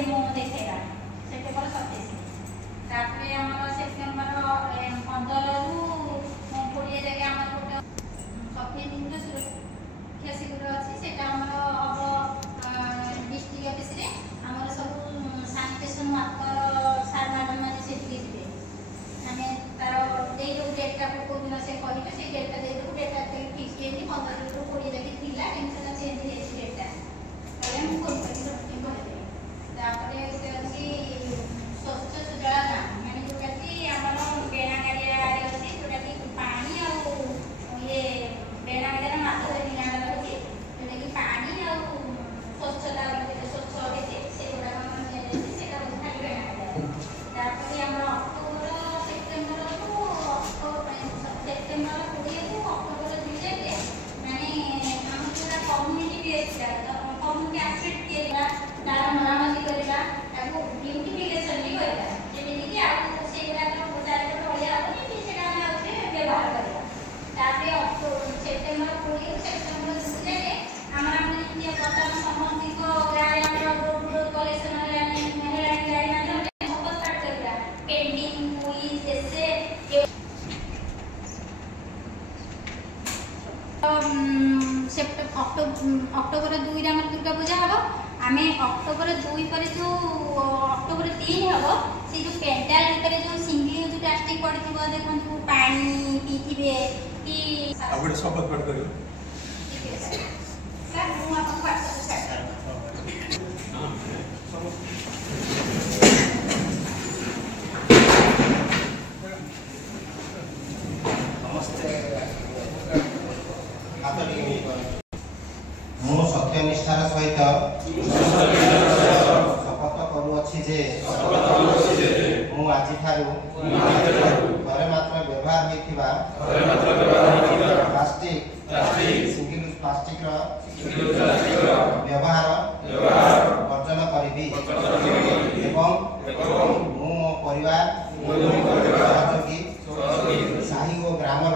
demo देखा September 27 तापर आम सेप्टेम्बर 15 रु 20 जाके आम गोटे सफेद इंद्र सुरक्षा शिविर अच्छी से हम डिस्ट्रिक्ट ऑफिस रे आमर सब सैनिटेशन वर्कर सार मैडम मैंने से जी आम तार दे डेटा को दिन से कहे से डेटा दे डेटा फिक्स हो 15 रु 20 जाके थिला टेंशन चेंज हो डेटा पहले मुझे तापर स्वच्छ सुजला ग्राम मैंने जोटा कि आम बेणागाड़िया अच्छी जोटा कि पानी और ये बेणागाड़िया मात्र निराड़ रही जोटा कि पानी और स्वच्छता स्वच्छ होते से गुड़ा खाली बेणागाड़िया आम अक्टोबर सेप्टेम्बर सेप्टेम्बर 20 रु अक्टोबर 2 जाके मैंने आम पूरा कम्युनिटी बेस्ड कम्युनिटी आस्पेक्ट किया तार मरामती करवा ब्यूटिफिकेशन भी करवा जमीन कि से चारिपट अलिया हेनी से व्यवहार करवा तापर सेप्टेम्बर 20 सेप्टेम्बर 2 जाके आम बर्तमान समस्त गाँव कलेक्शन स्टार्ट करवा पेंटिंग क्विज एसे अक्टोबर 2 आम दुर्गा पूजा हम आम अक्टोबर 2 पर जो अक्टोबर 3 हम से जो पेंटाल भितर जो सिंगल यूज प्लास्टिक पड़ो देखो पानी पीथिबे कि शपथ पाठ करियो सर मु आपन व्हाट्सएप मु सत्यनिष्ठार सहित शपथ करुअछि जे मु आज घरे मात्र व्यवहार होइथिबा प्लास्टिक सिंगल यूज प्लास्टिक व्यवहार वर्जन करिबी एवं मु मो परिवार सहयोगी साही ओ ग्रामर